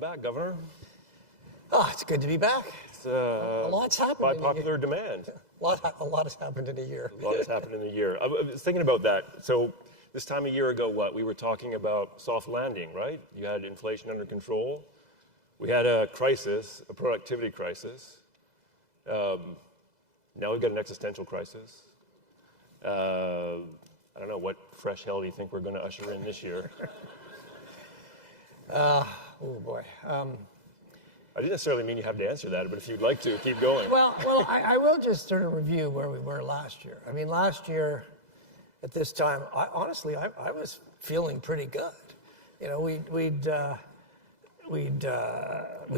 Welcome back, Governor. Oh, it's good to be back. A lot's happened. By popular demand. A lot has happened in a year. A lot has happened in a year. I was thinking about that. So this time a year ago, we were talking about soft landing, right? You had inflation under control. We had a crisis, a productivity crisis. Now we've got an existential crisis. I don't know, what fresh hell do you think we're going to usher in this year? Oh boy. I didn't necessarily mean you have to answer that, but if you'd like to, keep going. Well, I will just sort of review where we were last year. I mean, last year at this time, honestly, I was feeling pretty good. You know, we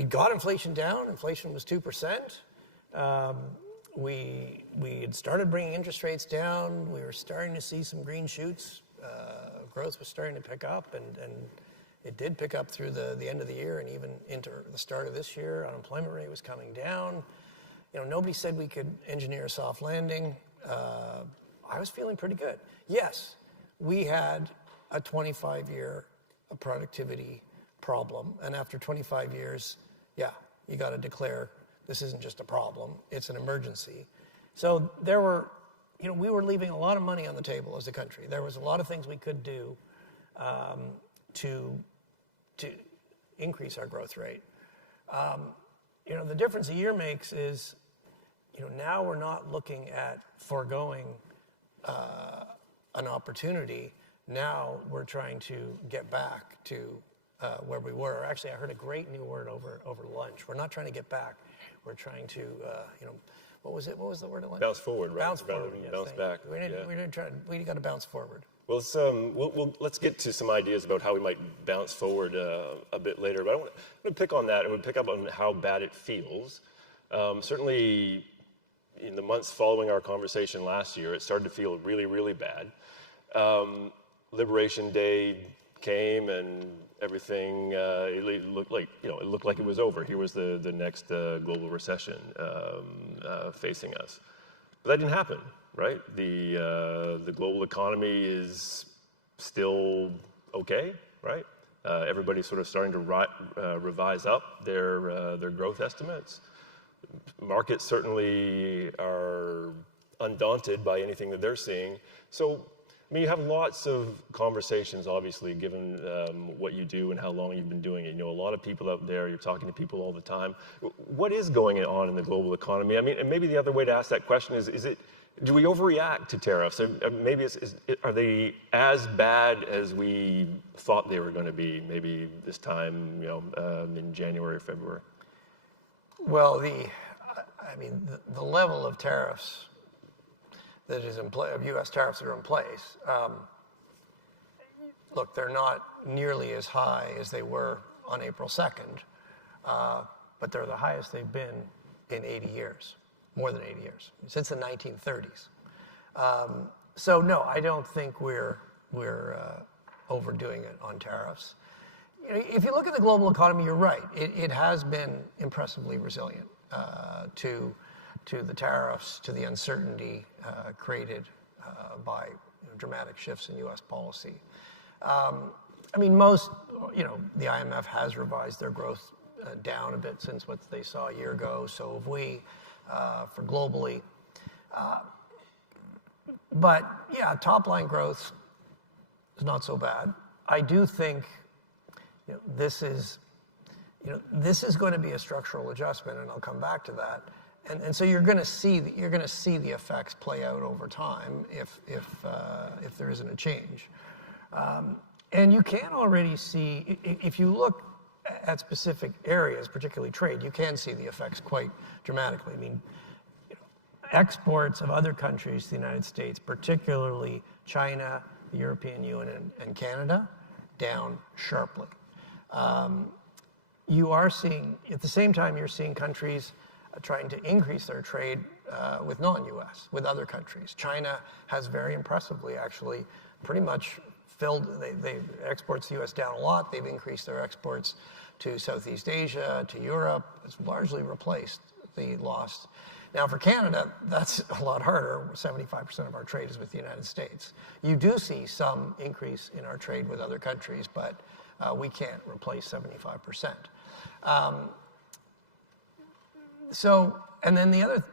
got inflation down. Inflation was 2%. We had started bringing interest rates down. We were starting to see some green shoots. Growth was starting to pick up, and it did pick up through the end of the year and even into the start of this year. Unemployment rate was coming down. You know, nobody said we could engineer a soft landing. I was feeling pretty good. Yes, we had a 25-year productivity problem, and after 25 years, yeah, you got to declare this isn't just a problem, it's an emergency. So there were, you know, we were leaving a lot of money on the table as a country. There was a lot of things we could do to increase our growth rate. You know, the difference a year makes is, you know, now we're not looking at foregoing an opportunity. Now we're trying to get back to where we were. Actually, I heard a great new word over lunch. We're not trying to get back. We're trying to, you know, what was it? What was the word at lunch? Bounce forward, right? Bounce forward. Yes, bounce back. We got to bounce forward. Well, let's get to some ideas about how we might bounce forward a bit later. But I want to pick on that. I would pick up on how bad it feels. Certainly, in the months following our conversation last year, it started to feel really, really bad. Liberation Day came and everything it looked like it was over. Here was the next global recession facing us, but that didn't happen, right? The global economy is still okay, right? Everybody's sort of starting to revise up their growth estimates. Markets certainly are undaunted by anything that they're seeing. So, I mean, you have lots of conversations, obviously, given what you do and how long you've been doing it. You know, a lot of people out there, you're talking to people all the time. What is going on in the global economy? I mean, and maybe the other way to ask that question is do we overreact to tariffs? Maybe are they as bad as we thought they were going to be maybe this time, you know, in January or February? Well, the level of tariffs that is in play, of U.S. tariffs that are in place, look, they're not nearly as high as they were on April 2nd, but they're the highest they've been in 80 years, more than 80 years, since the 1930s. So no, I don't think we're overdoing it on tariffs. You know, if you look at the global economy, you're right. It has been impressively resilient to the tariffs, to the uncertainty created by dramatic shifts in U.S. policy. I mean, the IMF has revised their growth down a bit since what they saw a year ago. So have we, for globally. But yeah, top line growth is not so bad. I do think this is going to be a structural adjustment, and I'll come back to that. And so you're going to see the effects play out over time if there isn't a change. And you can already see, if you look at specific areas, particularly trade, you can see the effects quite dramatically. I mean, exports of other countries to the United States, particularly China, the European Union, and Canada, down sharply. You are seeing, at the same time, you're seeing countries trying to increase their trade with non-U.S., with other countries. China has very impressively actually pretty much filled, they exports to the U.S. down a lot. They've increased their exports to Southeast Asia, to Europe. It's largely replaced the lost. Now for Canada, that's a lot harder. 75% of our trade is with the United States. You do see some increase in our trade with other countries, but we can't replace 75%. And then the other,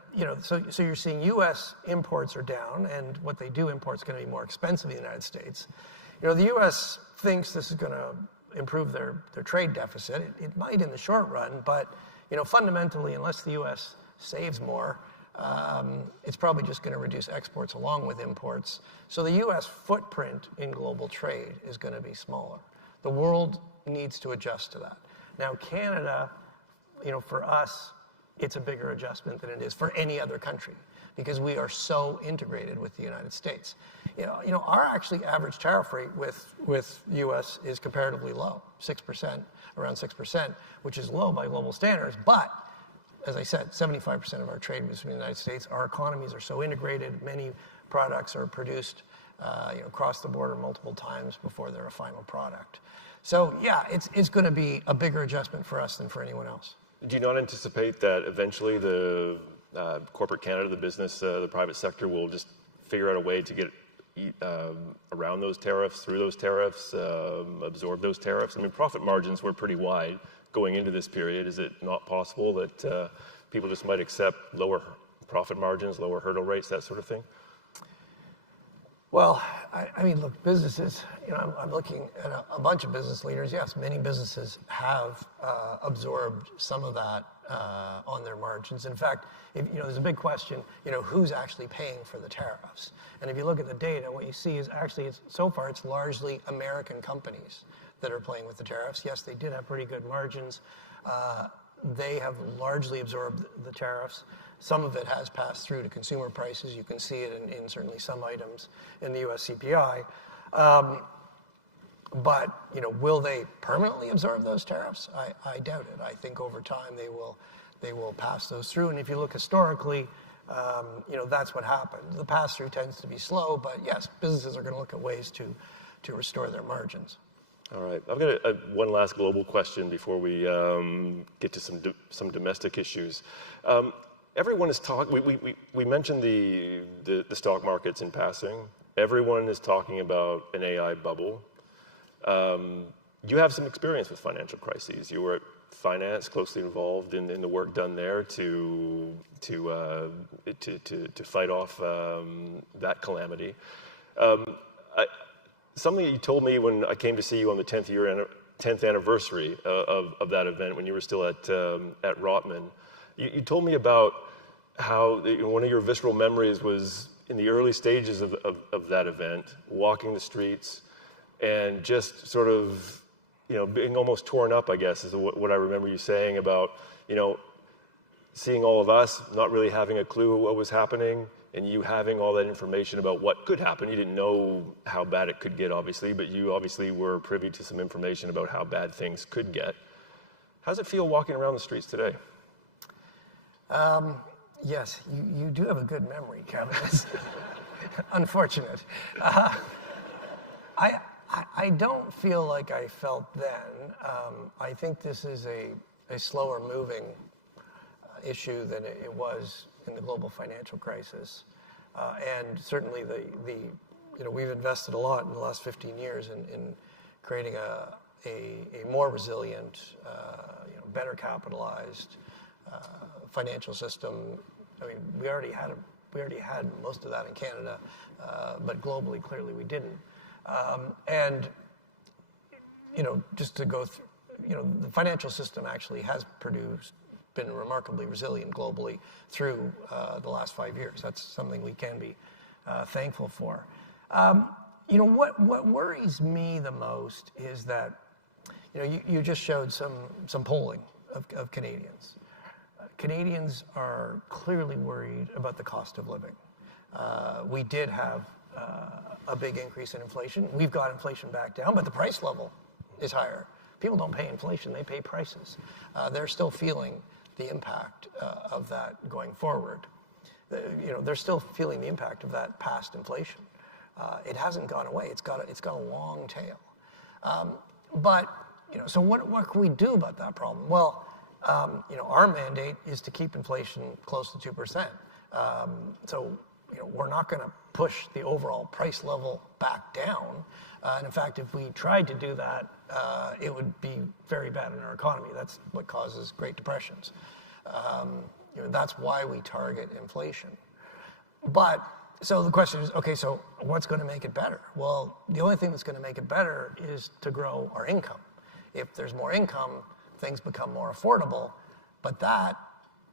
so you're seeing U.S. imports are down, and what they do import is going to be more expensive in the United States. The U.S. thinks this is going to improve their trade deficit. It might in the short run, but fundamentally, unless the U.S. saves more, it's probably just going to reduce exports along with imports. So the U.S. footprint in global trade is going to be smaller. The world needs to adjust to that. Now, Canada, for us, it's a bigger adjustment than it is for any other country because we are so integrated with the United States. Our actually average tariff rate with U.S. is comparatively low, 6%, around 6%, which is low by global standards. But as I said, 75% of our trade is between the United States. Our economies are so integrated. Many products are produced across the border multiple times before they're a final product. So yeah, it's going to be a bigger adjustment for us than for anyone else. Do you not anticipate that eventually the corporate Canada, the business, the private sector will just figure out a way to get around those tariffs, through those tariffs, absorb those tariffs? I mean, profit margins were pretty wide going into this period. Is it not possible that people just might accept lower profit margins, lower hurdle rates, that sort of thing? Well, I mean, look, businesses, I'm looking at a bunch of business leaders. Yes, many businesses have absorbed some of that on their margins. In fact, there's a big question, who's actually paying for the tariffs? And if you look at the data, what you see is actually, so far, it's largely American companies that are playing with the tariffs. Yes, they did have pretty good margins. They have largely absorbed the tariffs. Some of it has passed through to consumer prices. You can see it in certainly some items in the U.S. CPI. But will they permanently absorb those tariffs? I doubt it. I think over time they will pass those through. And if you look historically, that's what happened. The pass-through tends to be slow, but yes, businesses are going to look at ways to restore their margins. All right. I've got one last global question before we get to some domestic issues. Everyone is talking. We mentioned the stock markets in passing. Everyone is talking about an AI bubble. You have some experience with financial crises. You were at finance, closely involved in the work done there to fight off that calamity. Something that you told me when I came to see you on the 10th anniversary of that event, when you were still at Rotman, you told me about how one of your visceral memories was in the early stages of that event, walking the streets and just sort of, being almost torn up, I guess, is what I remember you saying about, seeing all of us not really having a clue what was happening, and you having all that information about what could happen. You didn't know how bad it could get, obviously, but you obviously were privy to some information about how bad things could get. How does it feel walking around the streets today? Yes, you do have a good memory, Kevin. It's unfortunate. I don't feel like I felt then. I think this is a slower moving issue than it was in the global financial crisis. And certainly we've invested a lot in the last 15 years in creating a more resilient, better capitalized financial system. I mean, we already had most of that in Canada, but globally, clearly, we didn't. And just to go through, the financial system actually has been remarkably resilient globally through the last 5 years. That's something we can be thankful for. What worries me the most is that, you just showed some polling of Canadians. Canadians are clearly worried about the cost of living. We did have a big increase in inflation. We've got inflation back down, but the price level is higher. People don't pay inflation, they pay prices. They're still feeling the impact of that going forward. They're still feeling the impact of that past inflation. It hasn't gone away. It's got a long tail. But so what can we do about that problem? Well, our mandate is to keep inflation close to 2%. So we're not going to push the overall price level back down. And in fact, if we tried to do that, it would be very bad in our economy. That's what causes Great Depressions. That's why we target inflation. But so the question is, okay, so what's going to make it better? Well, the only thing that's going to make it better is to grow our income. If there's more income, things become more affordable, but that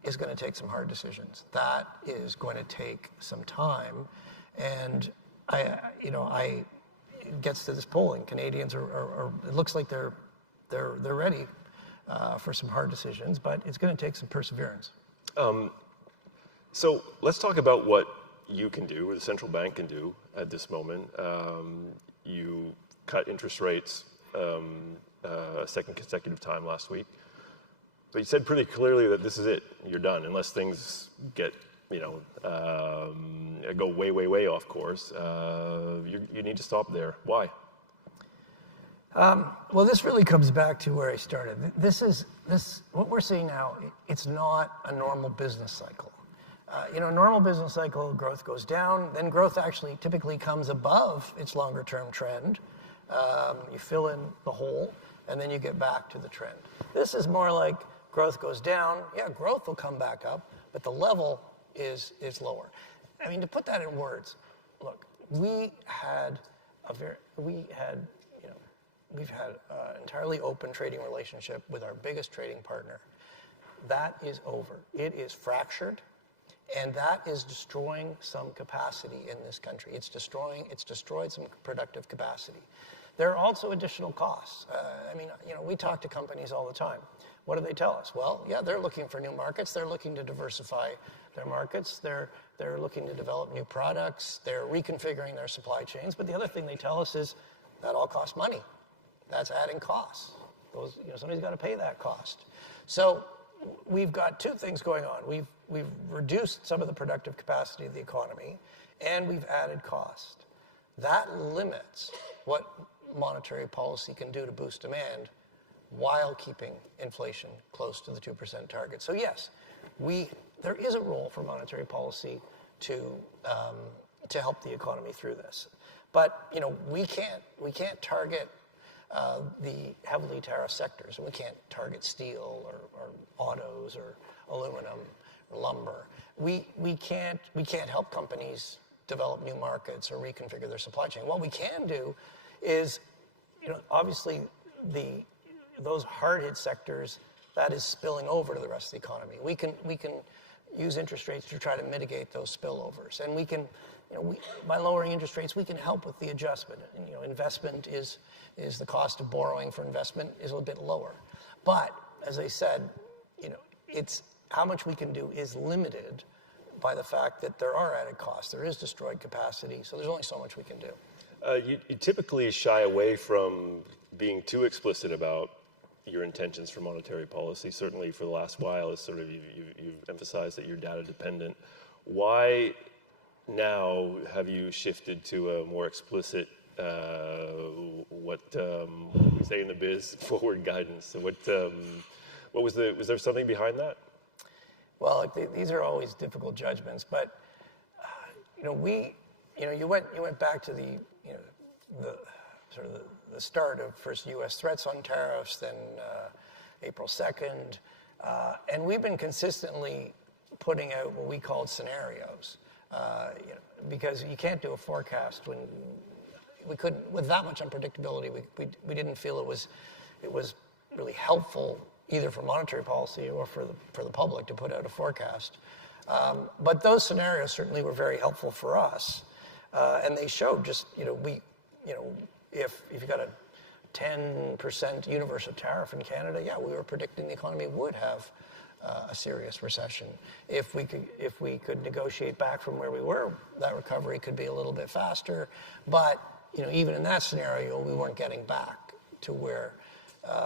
is going to take some hard decisions. That is going to take some time, and it gets to this polling. Canadians are it looks like they're ready for some hard decisions, but it's going to take some perseverance. So let's talk about what you can do, or the central bank can do at this moment. You cut interest rates a second consecutive time last week. But you said pretty clearly that this is it. You're done, unless things get, go way, way, way off course. You need to stop there. Why? Well, this really comes back to where I started. What we're seeing now, it's not a normal business cycle. A normal business cycle, growth goes down, then growth actually typically comes above its longer term trend. You fill in the hole, and then you get back to the trend. This is more like growth goes down. Yeah, growth will come back up, but the level is lower. I mean, to put that in words, look, we've had an entirely open trading relationship with our biggest trading partner. That is over. It is fractured, and that is destroying some capacity in this country. It's destroyed some productive capacity. There are also additional costs. We talk to companies all the time. What do they tell us? Well, yeah, they're looking for new markets. They're looking to diversify their markets. They're looking to develop new products. They're reconfiguring their supply chains. But the other thing they tell us is that all costs money. That's adding costs. Somebody's got to pay that cost. So we've got two things going on. We've reduced some of the productive capacity of the economy, and we've added cost. That limits what monetary policy can do to boost demand while keeping inflation close to the 2% target. So yes, there is a role for monetary policy to help the economy through this. But we can't target the heavily tariff sectors, and we can't target steel or autos or aluminum or lumber. We can't help companies develop new markets or reconfigure their supply chain. What we can do is, obviously those hard-hit sectors, that is spilling over to the rest of the economy. We can use interest rates to try to mitigate those spillovers, and we can, by lowering interest rates, we can help with the adjustment. And, investment is the cost of borrowing for investment is a little bit lower, but as I said, it's how much we can do is limited by the fact that there are added costs. There is destroyed capacity, so there's only so much we can do. You typically shy away from being too explicit about your intentions for monetary policy. Certainly for the last while, it's sort of you've emphasized that you're data dependent. Why now have you shifted to a more explicit, what we say in the biz, forward guidance? Was there something behind that? Well, these are always difficult judgments, but you went back to the start of first U.S. threats on tariffs, then April 2nd, and we've been consistently putting out what we called scenarios, because you can't do a forecast when we couldn't, with that much unpredictability. We didn't feel it was really helpful either for monetary policy or for the public to put out a forecast. But those scenarios certainly were very helpful for us, and they showed just if you got a 10% universal tariff in Canada, yeah, we were predicting the economy would have a serious recession. If we could negotiate back from where we were, that recovery could be a little bit faster. But even in that scenario, we weren't getting back to where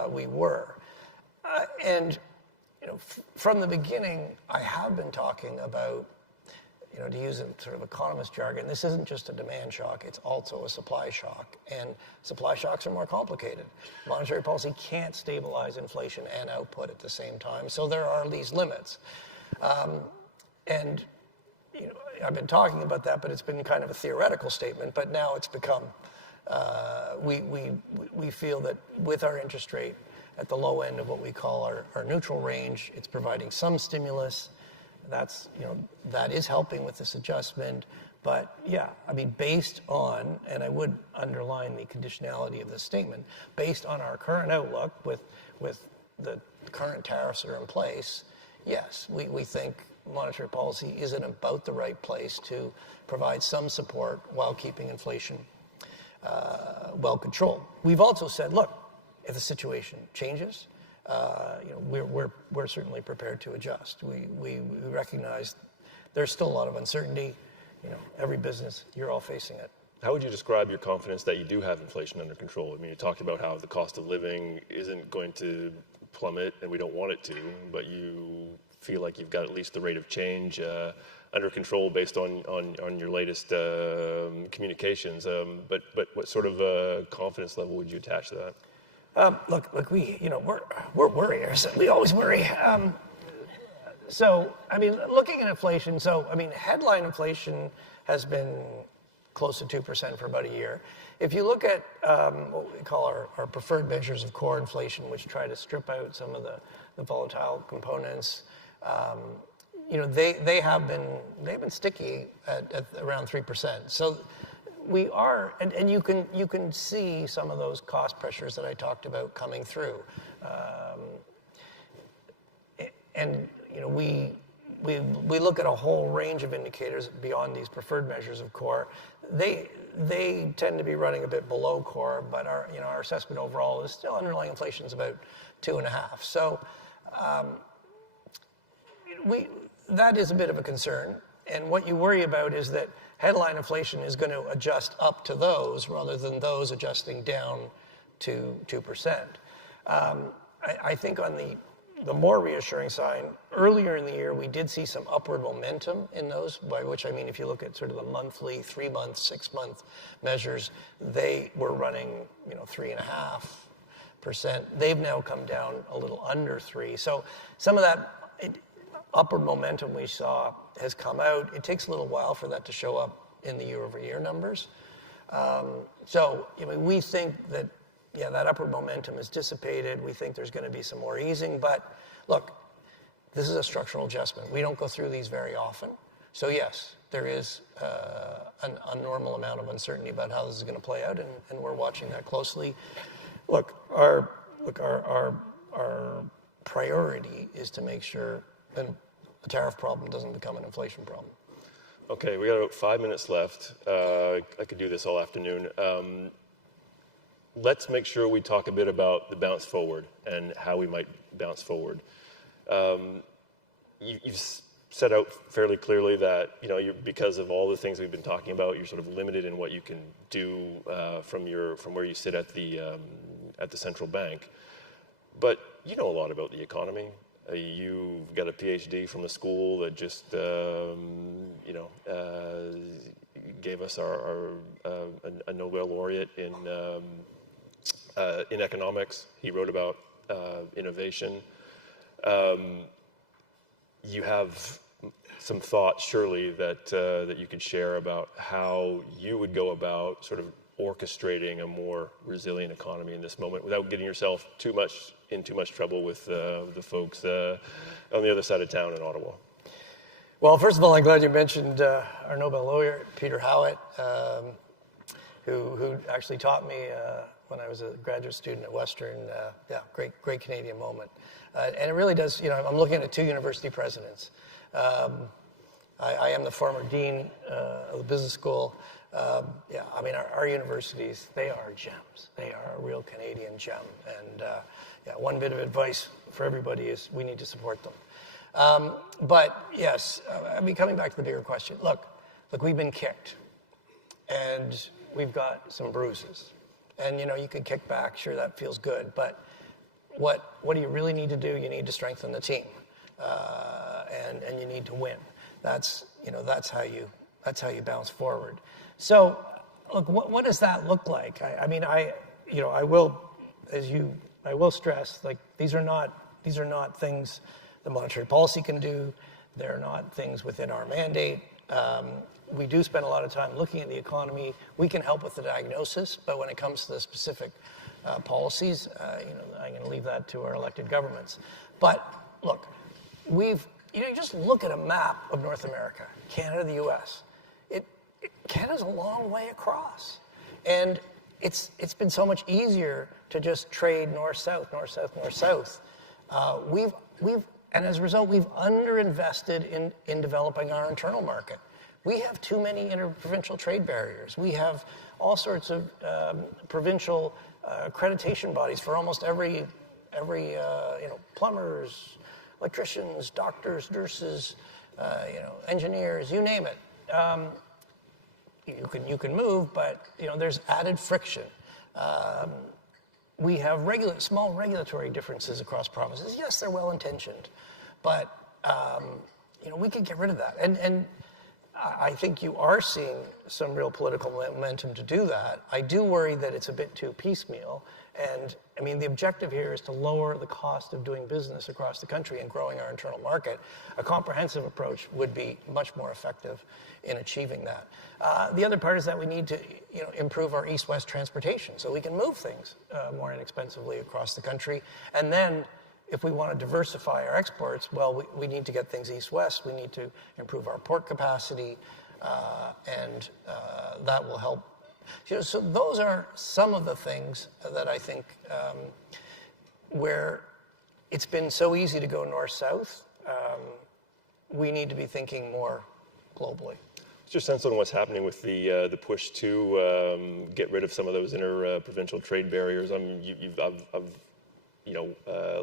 we were. From the beginning, I have been talking about, to use a sort of economist jargon, this isn't just a demand shock, it's also a supply shock. And supply shocks are more complicated. Monetary policy can't stabilize inflation and output at the same time, so there are these limits. And I've been talking about that, but it's been kind of a theoretical statement. But now it's become, we feel that with our interest rate at the low end of what we call our neutral range, it's providing some stimulus. That's, that is helping with this adjustment. But yeah, I mean, based on, and I would underline the conditionality of this statement, based on our current outlook with the current tariffs that are in place, yes, we think monetary policy is in about the right place to provide some support while keeping inflation well controlled. We've also said, look, if the situation changes, we're certainly prepared to adjust. We recognize there's still a lot of uncertainty. Every business, you're all facing it. How would you describe your confidence that you do have inflation under control? I mean, you talked about how the cost of living isn't going to plummet, and we don't want it to, but you feel like you've got at least the rate of change under control based on your latest communications. But what sort of confidence level would you attach to that? Look, we're worriers. We always worry. So, I mean, looking at inflation, headline inflation has been close to 2% for about a year. If you look at what we call our preferred measures of core inflation, which try to strip out some of the volatile components, they've been sticky at around 3%. So we are, and you can see some of those cost pressures that I talked about coming through. We look at a whole range of indicators beyond these preferred measures of core. They tend to be running a bit below core, but our assessment overall is still underlying inflation is about 2.5. So that is a bit of a concern. And what you worry about is that headline inflation is going to adjust up to those rather than those adjusting down to 2%. I think on the more reassuring sign, earlier in the year, we did see some upward momentum in those, by which I mean if you look at sort of the monthly, 3-month, 6-month measures, they were running 3.5%. They've now come down a little under 3%. So some of that upward momentum we saw has come out. It takes a little while for that to show up in the year-over-year numbers. We think that that upward momentum is dissipated. We think there's going to be some more easing. But look, this is a structural adjustment. We don't go through these very often. So yes, there is an abnormal amount of uncertainty about how this is going to play out, and we're watching that closely. Look, our priority is to make sure that a tariff problem doesn't become an inflation problem. Okay, we got about 5 minutes left. I could do this all afternoon. Let's make sure we talk a bit about the bounce forward and how we might bounce forward. You've set out fairly clearly that because of all the things we've been talking about, you're sort of limited in what you can do from where you sit at the central bank. But you know a lot about the economy. You've got a PhD from the school that just gave us a Nobel laureate in economics. He wrote about innovation. You have some thoughts, surely, that you could share about how you would go about sort of orchestrating a more resilient economy in this moment without getting yourself in too much trouble with the folks on the other side of town in Ottawa. Well, first of all, I'm glad you mentioned our Nobel laureate, Peter Howitt, who actually taught me when I was a graduate student at Western. Great Canadian moment. And it really does, I'm looking at 2 university presidents. I am the former dean of the business school. Our universities, they are gems. They are a real Canadian gem. And one bit of advice for everybody is we need to support them. But yes, coming back to the bigger question, look, we've been kicked and we've got some bruises. And you can kick back, sure, that feels good. But what do you really need to do? You need to strengthen the team, and you need to win. That's how you bounce forward. So, look, what does that look like? I will stress, these are not things the monetary policy can do. They're not things within our mandate. We do spend a lot of time looking at the economy. We can help with the diagnosis, but when it comes to the specific policies, I'm going to leave that to our elected governments. But look, you just look at a map of North America, Canada, the U.S. Canada's a long way across, and it's been so much easier to just trade north-south, north-south, north-south. And as a result, we've underinvested in developing our internal market. We have too many interprovincial trade barriers. We have all sorts of provincial accreditation bodies for almost every plumbers, electricians, doctors, nurses, engineers, you name it. You can move, but there's added friction. We have small regulatory differences across provinces. Yes, they're well-intentioned, but we could get rid of that. And I think you are seeing some real political momentum to do that. I do worry that it's a bit too piecemeal. And I mean, the objective here is to lower the cost of doing business across the country and growing our internal market. A comprehensive approach would be much more effective in achieving that. The other part is that we need to improve our east-west transportation so we can move things more inexpensively across the country. And then if we want to diversify our exports, well, we need to get things east-west. We need to improve our port capacity, and that will help. So those are some of the things that I think where it's been so easy to go north-south, we need to be thinking more globally. What's your sense on what's happening with the push to get rid of some of those inter-provincial trade barriers? I've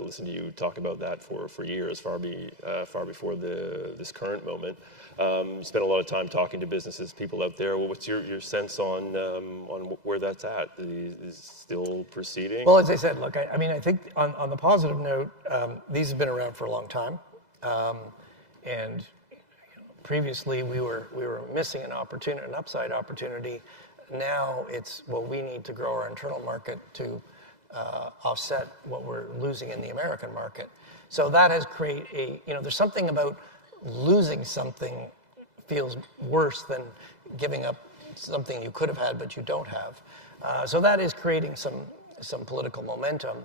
listened to you talk about that for years, far before this current moment. You spent a lot of time talking to businesses, people out there. Well, what's your sense on where that's at? Is it still proceeding? Well, as I said, look, I think on the positive note, these have been around for a long time, and previously we were missing an upside opportunity. Now it's we need to grow our internal market to offset what we're losing in the American market. So that has created there's something about losing something feels worse than giving up something you could have had but you don't have. So that is creating some political momentum,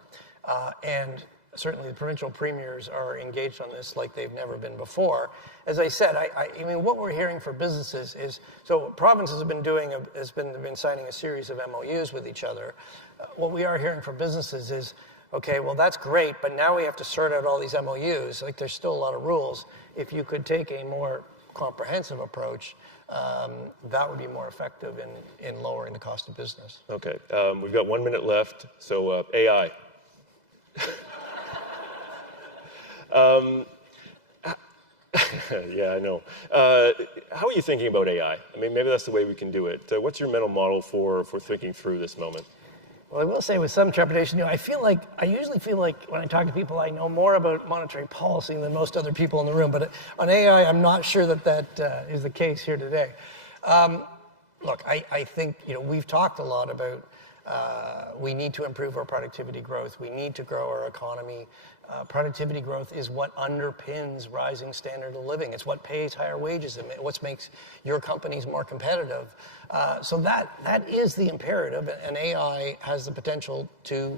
and certainly the provincial premiers are engaged on this like they've never been before. As I said, I mean, what we're hearing for businesses is, so provinces have been been signing a series of MOUs with each other. What we are hearing from businesses is, okay, well, that's great, but now we have to sort out all these MOUs. Like, there's still a lot of rules. If you could take a more comprehensive approach, that would be more effective in lowering the cost of business. Okay, we've got 1 minute left, so AI. Yeah, I know. How are you thinking about AI? I mean, maybe that's the way we can do it. What's your mental model for thinking through this moment? Well, I will say with some trepidation, I usually feel like when I talk to people, I know more about monetary policy than most other people in the room. But on AI, I'm not sure that is the case here today. Look, I think we've talked a lot about we need to improve our productivity growth. We need to grow our economy. Productivity growth is what underpins rising standard of living. It's what pays higher wages and what makes your companies more competitive. So that is the imperative, and AI has the potential to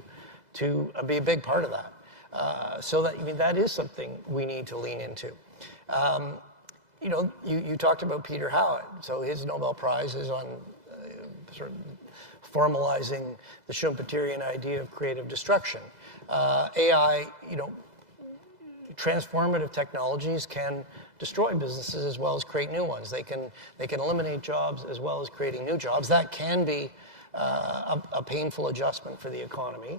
be a big part of that. So that is something we need to lean into. You talked about Peter Howitt. So his Nobel Prize is on sort of formalizing the Schumpeterian idea of creative destruction. AI, transformative technologies can destroy businesses as well as create new ones. They can eliminate jobs as well as creating new jobs. That can be a painful adjustment for the economy.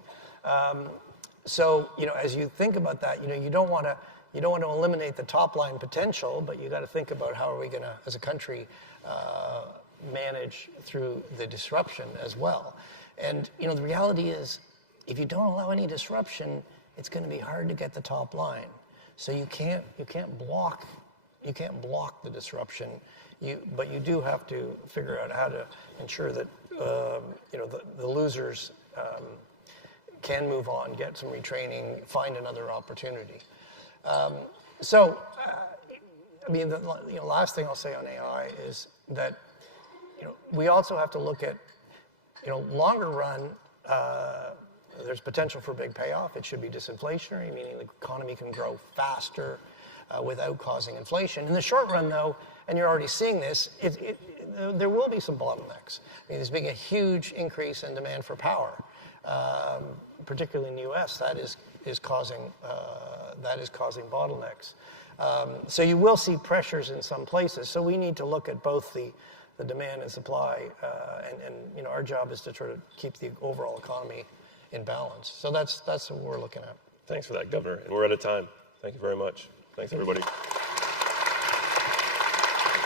So as you think about that, you don't want to eliminate the top line potential, but you got to think about how are we going to, as a country, manage through the disruption as well. And the reality is, if you don't allow any disruption, it's going to be hard to get the top line. So you can't block the disruption. But you do have to figure out how to ensure that the losers can move on, get some retraining, find another opportunity. So I mean, the last thing I'll say on AI is that we also have to look at longer run. There's potential for big payoff. It should be disinflationary, meaning the economy can grow faster without causing inflation. In the short run, though, and you're already seeing this, there will be some bottlenecks. I mean, there's been a huge increase in demand for power, particularly in the U.S. That is causing bottlenecks. So you will see pressures in some places. So we need to look at both the demand and supply, and our job is to try to keep the overall economy in balance. So that's what we're looking at. Thanks for that, Governor. And we're out of time. Thank you very much. Thanks, everybody.